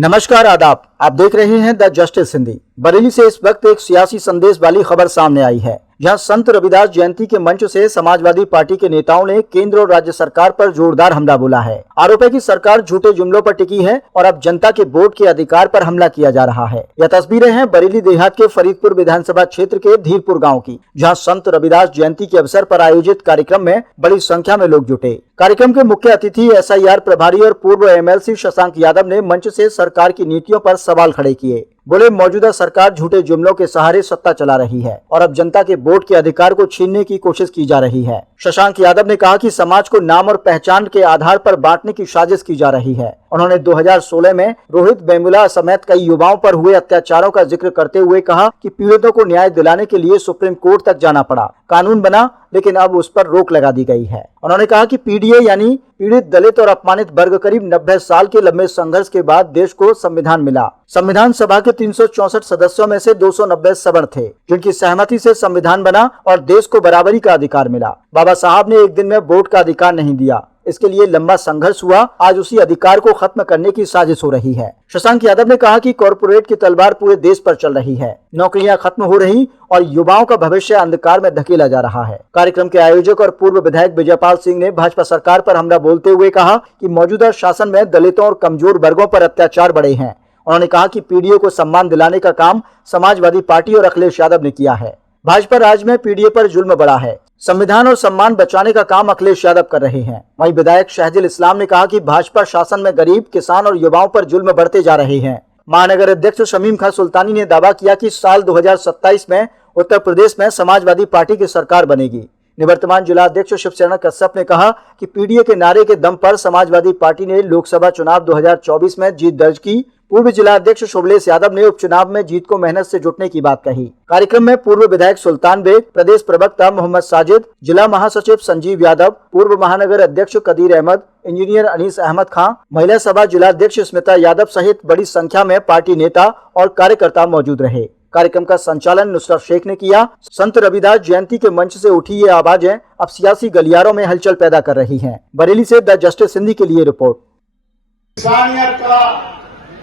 नमस्कार आदाब, आप देख रहे हैं द जस्टिस हिंदी। बरेली से इस वक्त एक सियासी संदेश वाली खबर सामने आई है, जहां संत रविदास जयंती के मंच से समाजवादी पार्टी के नेताओं ने केंद्र और राज्य सरकार पर जोरदार हमला बोला है। आरोप है कि सरकार झूठे जुमलों पर टिकी है और अब जनता के वोट के अधिकार पर हमला किया जा रहा है। यह तस्वीरें हैं बरेली देहात के फरीदपुर विधानसभा क्षेत्र के धीरपुर गाँव की, जहाँ संत रविदास जयंती के अवसर पर आयोजित कार्यक्रम में बड़ी संख्या में लोग जुटे। कार्यक्रम के मुख्य अतिथि SIR प्रभारी और पूर्व MLC शशांक यादव ने मंच से सरकार की नीतियों पर सवाल खड़े किए। बोले, मौजूदा सरकार झूठे जुमलों के सहारे सत्ता चला रही है और अब जनता के वोट के अधिकार को छीनने की कोशिश की जा रही है। शशांक यादव ने कहा कि समाज को नाम और पहचान के आधार पर बांटने की साजिश की जा रही है। उन्होंने 2016 में रोहित वेमुला समेत कई युवाओं पर हुए अत्याचारों का जिक्र करते हुए कहा कि पीड़ितों को न्याय दिलाने के लिए सुप्रीम कोर्ट तक जाना पड़ा, कानून बना, लेकिन अब उस पर रोक लगा दी गई है। उन्होंने कहा कि PDA यानी पीड़ित, दलित और अपमानित वर्ग करीब 90 साल के लंबे संघर्ष के बाद देश को संविधान मिला। संविधान सभा के 364 सदस्यों में से 290 सवर्ण थे, जिनकी सहमति से संविधान बना और देश को बराबरी का अधिकार मिला। बाबा साहब ने एक दिन में वोट का अधिकार नहीं दिया, इसके लिए लंबा संघर्ष हुआ। आज उसी अधिकार को खत्म करने की साजिश हो रही है। शशांक यादव ने कहा कि कॉरपोरेट की तलवार पूरे देश पर चल रही है, नौकरियां खत्म हो रही और युवाओं का भविष्य अंधकार में धकेला जा रहा है। कार्यक्रम के आयोजक और पूर्व विधायक विजयपाल सिंह ने भाजपा सरकार पर हमला बोलते हुए कहा कि मौजूदा शासन में दलितों और कमजोर वर्गों पर अत्याचार बढ़े हैं। उन्होंने कहा कि PDA को सम्मान दिलाने का काम समाजवादी पार्टी और अखिलेश यादव ने किया है। भाजपा राज में PDA पर जुल्म बढ़ा है, संविधान और सम्मान बचाने का काम अखिलेश यादव कर रहे हैं। वहीं विधायक शहजिल इस्लाम ने कहा कि भाजपा शासन में गरीब, किसान और युवाओं पर जुल्म बढ़ते जा रहे हैं। महानगर अध्यक्ष शमीम खां सुल्तानी ने दावा किया कि साल 2027 में उत्तर प्रदेश में समाजवादी पार्टी की सरकार बनेगी। निवर्तमान जिला अध्यक्ष शिवशरण कश्यप ने कहा कि PDA के नारे के दम पर समाजवादी पार्टी ने लोकसभा चुनाव 2024 में जीत दर्ज की। पूर्व जिला अध्यक्ष शुभलेश यादव ने उपचुनाव में जीत को मेहनत से जुटने की बात कही। कार्यक्रम में पूर्व विधायक सुल्तान बेग, प्रदेश प्रवक्ता मोहम्मद साजिद, जिला महासचिव संजीव यादव, पूर्व महानगर अध्यक्ष कदीर अहमद, इंजीनियर अनीस अहमद खां, महिला सभा जिला अध्यक्ष स्मिता यादव सहित बड़ी संख्या में पार्टी नेता और कार्यकर्ता मौजूद रहे। कार्यक्रम का संचालन नुसरत शेख ने किया। संत रविदास जयंती के मंच से उठी ये आवाजें अब सियासी गलियारों में हलचल पैदा कर रही हैं। बरेली से द जस्टिस हिंदी के लिए रिपोर्ट।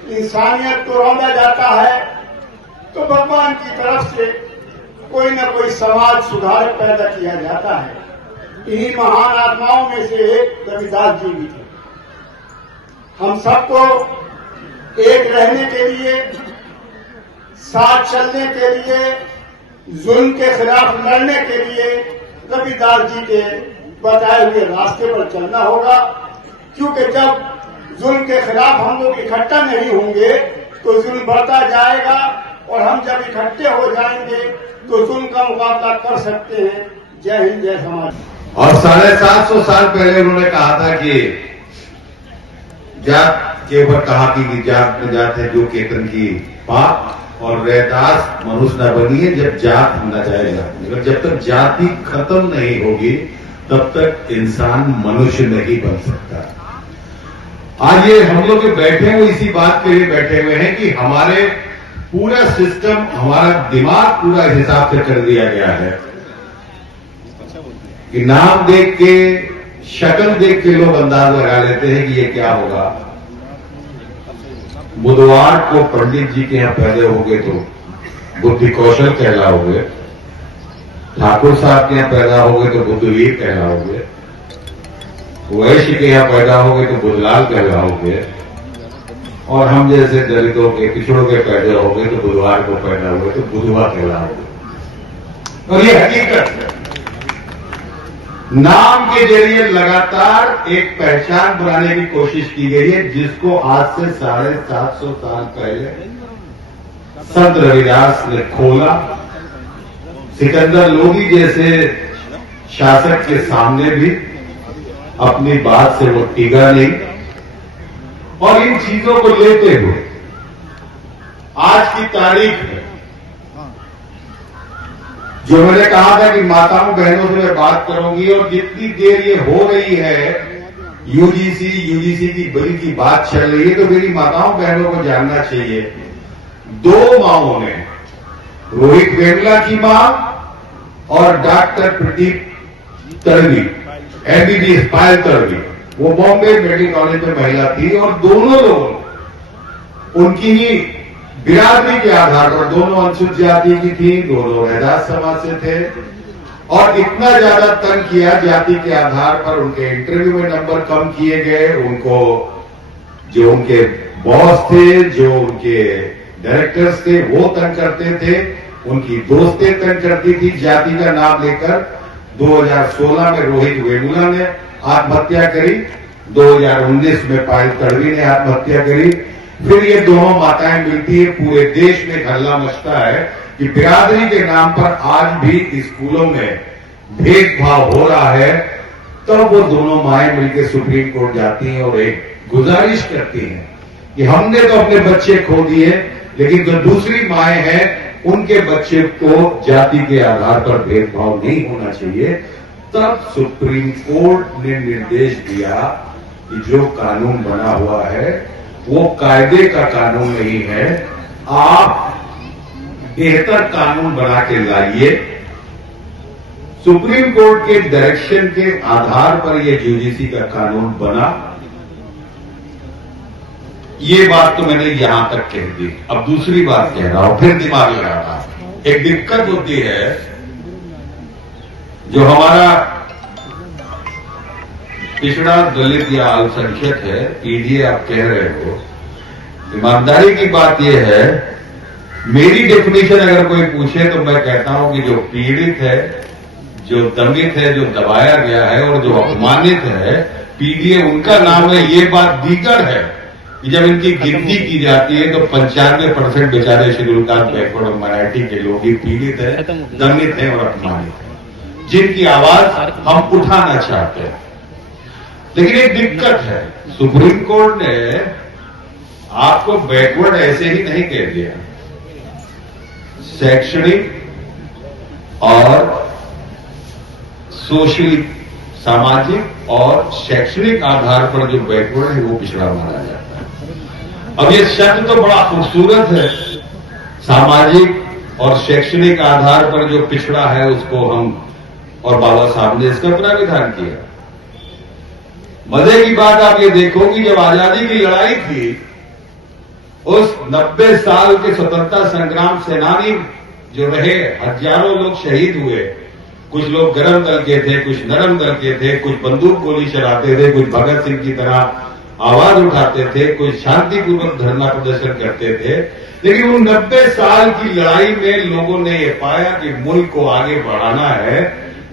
इंसानियत को रौंदा जाता है तो भगवान की तरफ से कोई न कोई समाज सुधारक पैदा किया जाता है। इन्हीं महान आत्माओं में से एक रविदास जी भी थे। हम सबको एक रहने के लिए, साथ चलने के लिए, जुल्म के खिलाफ लड़ने के लिए रविदास जी के बताए हुए रास्ते पर चलना होगा। क्योंकि जब जुल्म के खिलाफ हम लोग इकट्ठा नहीं होंगे तो जुल्म बढ़ता जाएगा, और हम जब इकट्ठे हो जाएंगे तो जुल्म का मुकाबला कर सकते हैं। जय हिंद, जय समाज। और 750 साल पहले उन्होंने कहा था कि जात के ऊपर कहा कि जात न जात है जो केतन की पाप, और रैदास मनुष्य न बनिए जब जात न जाएगा। मगर जब तक जाति खत्म नहीं होगी तब तक इंसान मनुष्य नहीं बन सकता। आज ये हम लोग जो बैठे हुए इसी बात के लिए बैठे हुए हैं कि हमारे पूरा सिस्टम, हमारा दिमाग पूरा इस हिसाब से कर दिया गया है कि नाम देख के, शक्ल देख के लोग अंदाज लगा लेते हैं कि ये क्या होगा। बुधवार को पंडित जी के यहां पैदा हो गए तो बुद्धि कौशल कहलाओगे, ठाकुर साहब के यहां पैदा हो गए तो बुद्धवीर कहलाओगे, वैश्य के यहां पैदा हो गए तो बुधलाल कहलाओगे, और हम जैसे दलितों के, पिछड़ों के पैदा हो गए तो बुधवार को पैदा हुए तो बुधवा कहलाओगे। और ये हकीकत है। नाम के जरिए लगातार एक पहचान बनाने की कोशिश की गई है, जिसको आज से 750 साल पहले संत रविदास ने खोला। सिकंदर लोदी जैसे शासक के सामने भी अपनी बात से वो टिका नहीं, और इन चीजों को लेते हुए आज की तारीख में जो मैंने कहा था कि माताओं बहनों से मैं बात करूंगी, और जितनी देर ये हो रही है यूजीसी की बिल की बात चल रही है, तो मेरी माताओं बहनों को जानना चाहिए। 2 माओं ने, रोहित वेमुला की मां और डॉक्टर प्रदीप तड़वी, MBBS पायल तड़वी, वो बॉम्बे मेडिकल कॉलेज में महिला थी, और दोनों लोगों उनकी ही बिरादरी के आधार पर, दोनों अनुसूचित जाति की थी, दोनों रैदास समाज से थे, और इतना ज्यादा तंग किया जाति के आधार पर, उनके इंटरव्यू में नंबर कम किए गए, उनको जो उनके बॉस थे, जो उनके डायरेक्टर्स थे, वो तंग करते थे, उनकी दोस्तें तंग करती थी जाति का नाम लेकर। 2016 में रोहित वेमुला ने आत्महत्या करी, 2019 में पायल तड़वी ने आत्महत्या करी। फिर ये दोनों माताएं मिलती है, पूरे देश में हल्ला मचता है कि बिरादरी के नाम पर आज भी स्कूलों में भेदभाव हो रहा है। तब वो दोनों माएं मिलकर सुप्रीम कोर्ट जाती हैं और एक गुजारिश करती हैं कि हमने तो अपने बच्चे खो दिए, लेकिन जो दूसरी माएं हैं उनके बच्चे को जाति के आधार पर भेदभाव नहीं होना चाहिए। तब सुप्रीम कोर्ट ने निर्देश दिया कि जो कानून बना हुआ है वो कायदे का कानून नहीं है, आप बेहतर कानून बना के लाइए। सुप्रीम कोर्ट के डायरेक्शन के आधार पर यह यूजीसी का कानून बना। ये बात तो मैंने यहां तक कह दी। अब दूसरी बात कह रहा हूं, फिर दिमाग लगा रहा हूं। एक दिक्कत होती है, जो हमारा पिछड़ा दलित या अल्पसंख्यक है, पीडीए आप कह रहे हो, ईमानदारी की बात यह है, मेरी डेफिनेशन अगर कोई पूछे तो मैं कहता हूं कि जो पीड़ित है, जो दमित है, जो दबाया गया है और जो अपमानित है, पीडीए उनका नाम है। ये बात दीगर है कि जब इनकी गिनती की जाती है तो 95% बेचारे शेड्यूल कास्ट, बैकवर्ड और माइनॉरिटी के लोग ही पीड़ित है, दमित है और अपमानित है, जिनकी आवाज हम उठाना चाहते हैं। लेकिन एक दिक्कत है, सुप्रीम कोर्ट ने आपको बैकवर्ड ऐसे ही नहीं कह दिया। शैक्षणिक और सोशल, सामाजिक और शैक्षणिक आधार पर जो बैकवर्ड है वो पिछड़ा माना जाता है। अब ये शब्द तो बड़ा खूबसूरत है, सामाजिक और शैक्षणिक आधार पर जो पिछड़ा है उसको हम, और बाबा साहब ने इसका प्राविधान किया। मजे की बात आप ये देखो कि जब आजादी की लड़ाई थी, उस 90 साल के स्वतंत्रता संग्राम सेनानी जो रहे, हजारों लोग शहीद हुए। कुछ लोग गरम दल के थे, कुछ नरम दल के थे, कुछ बंदूक गोली चलाते थे, कुछ भगत सिंह की तरह आवाज उठाते थे, कुछ शांतिपूर्वक धरना प्रदर्शन करते थे। लेकिन उन 90 साल की लड़ाई में लोगों ने ये पाया कि मुल्क को आगे बढ़ाना है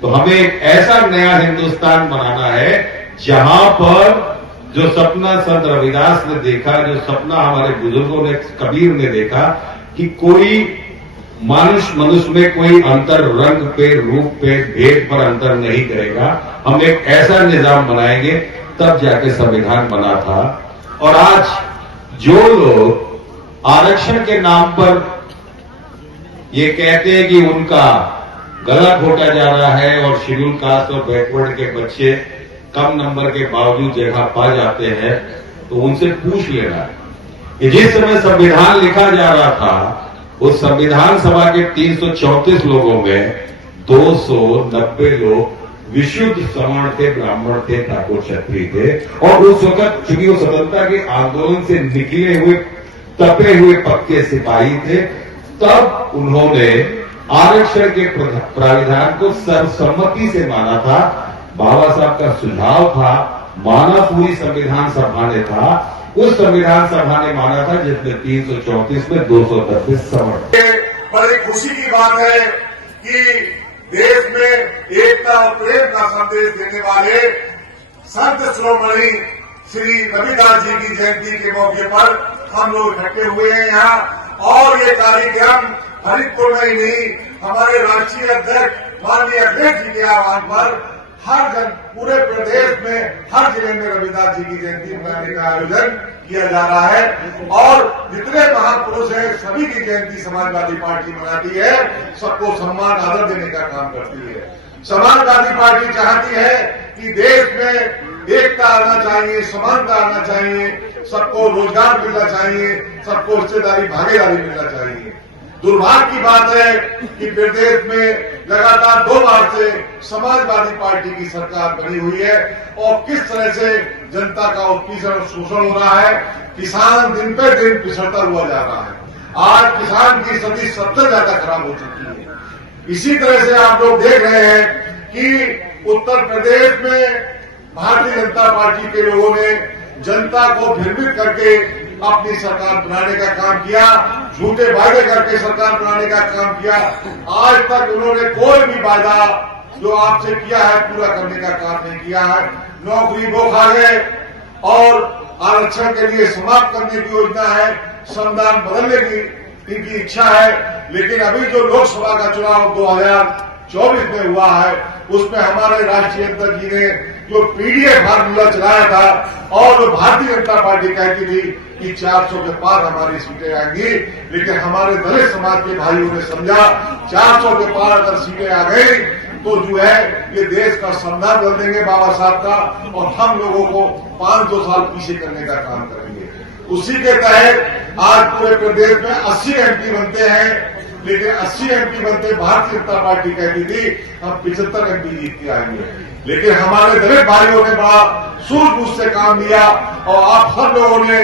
तो हमें एक ऐसा नया हिंदुस्तान बनाना है जहां पर जो सपना संत रविदास ने देखा, जो सपना हमारे बुजुर्गों ने, कबीर ने देखा कि कोई मनुष्य में कोई अंतर रंग पे, रूप पे, भेद पर अंतर नहीं करेगा, हम एक ऐसा निजाम बनाएंगे, तब जाके संविधान बना था। और आज जो लोग आरक्षण के नाम पर ये कहते हैं कि उनका गला घोटा जा रहा है और शेड्यूल कास्ट और बैकवर्ड के बच्चे कम नंबर के बावजूद जगह पा जाते हैं, तो उनसे पूछ लेना कि जिस समय संविधान लिखा जा रहा था, उस संविधान सभा के 334 लोगों में 290 लोग विशुद्ध सवर्ण थे, ब्राह्मण थे, ठाकुर क्षत्रिय थे। और उस वक्त चूंकि वो स्वतंत्रता के आंदोलन से निकले हुए, तपे हुए पक्के सिपाही थे, तब उन्होंने आरक्षण के प्राविधान को सर्वसम्मति से माना था। बाबा साहब का सुझाव था, माना पूरी संविधान सभा ने था, उस संविधान सभा ने माना था जिसमें 334 में 236 सवर्ण। बड़ी खुशी की बात है कि देश में एकता और प्रेम का संदेश देने वाले संत शिरोमणि श्री रविदास जी की जयंती के मौके पर हम लोग इकट्ठे हुए हैं यहाँ। और ये कार्यक्रम हरिपुर में ही नहीं, हमारे राष्ट्रीय अध्यक्ष माननीय अखिलेश जी के आह्वान पर हर जन, पूरे प्रदेश में हर जिले में रविदास जी की जयंती मनाने का आयोजन किया जा रहा है। और जितने महापुरुष हैं सभी की जयंती समाजवादी पार्टी मनाती है, सबको सम्मान आदर देने का काम करती है। समाजवादी पार्टी चाहती है कि देश में एकता आना चाहिए, समानता आना चाहिए, सबको रोजगार मिलना चाहिए, सबको हिस्सेदारी, भागीदारी मिलना चाहिए। दुर्भाग्य की बात है कि प्रदेश में लगातार 2 बार से समाजवादी पार्टी की सरकार बनी हुई है और किस तरह से जनता का उत्पीड़न और शोषण हो रहा है। किसान दिन पे दिन पिछड़ता हुआ जा रहा है। आज किसान की स्थिति सबसे ज्यादा खराब हो चुकी है। इसी तरह से आप लोग देख रहे हैं कि उत्तर प्रदेश में भारतीय जनता पार्टी के लोगों ने जनता को भ्रमित करके अपनी सरकार बनाने का काम किया, झूठे वायदे करके सरकार बनाने का काम किया। आज तक उन्होंने कोई भी वायदा जो आपसे किया है पूरा करने का काम नहीं किया है। नौकरी वो खा गए और आरक्षण के लिए समाप्त करने की योजना है, संविधान बदलने की इनकी इच्छा है। लेकिन अभी जो लोकसभा का चुनाव 2024 में हुआ है उसमें हमारे राष्ट्रीय अध्यक्ष जी ने जो पीडीएफ फार्मूला चलाया था और जो भारतीय जनता पार्टी कहती थी कि 400 के पार हमारी सीटें आएंगी, लेकिन हमारे दलित समाज के भाइयों ने समझा 400 के पार अगर सीटें आ गई तो जो है ये देश का संविधान बदल देंगे बाबा साहब का और हम लोगों को 500 साल पीछे करने का काम करेंगे। उसी के तहत आज पूरे प्रदेश में 80 एमपी बनते हैं, लेकिन 80 एमपी बनते भारतीय जनता पार्टी कहती थी हम 75 एमपी जीत के आएंगे। लेकिन हमारे दलित भाइयों ने बड़ा सूझबूझ से काम लिया और आप सब लोगों ने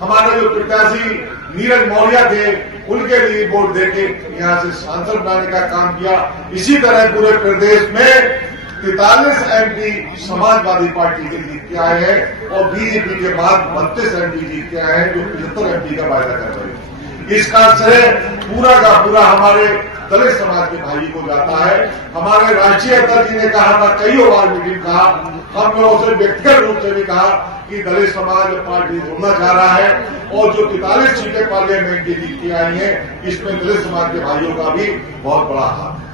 हमारे जो प्रत्याशी नीरज मौर्य थे उनके लिए वोट देके यहाँ से सांसद बनाने का काम किया। इसी तरह पूरे प्रदेश में 43 एमपी समाजवादी पार्टी के जीत के आए हैं और बीजेपी के बाद 32 एमपी जीत के आए हैं जो 75 एमपी का वायदा कर रहे हैं। इसका श्रेय पूरा का पूरा हमारे दलित समाज के भाई को जाता है। हमारे राष्ट्रीय अध्यक्ष जी ने कहा था, कई बार मीटिंग कहा, हम लोगों से व्यक्तिगत रूप से भी कहा कि दलित समाज पार्टी जोड़ना चाह रहा है और जो 43 सीटें पार्लियामेंट की जीत के आई हैं इसमें दलित समाज के भाइयों का भी बहुत बड़ा हाथ है।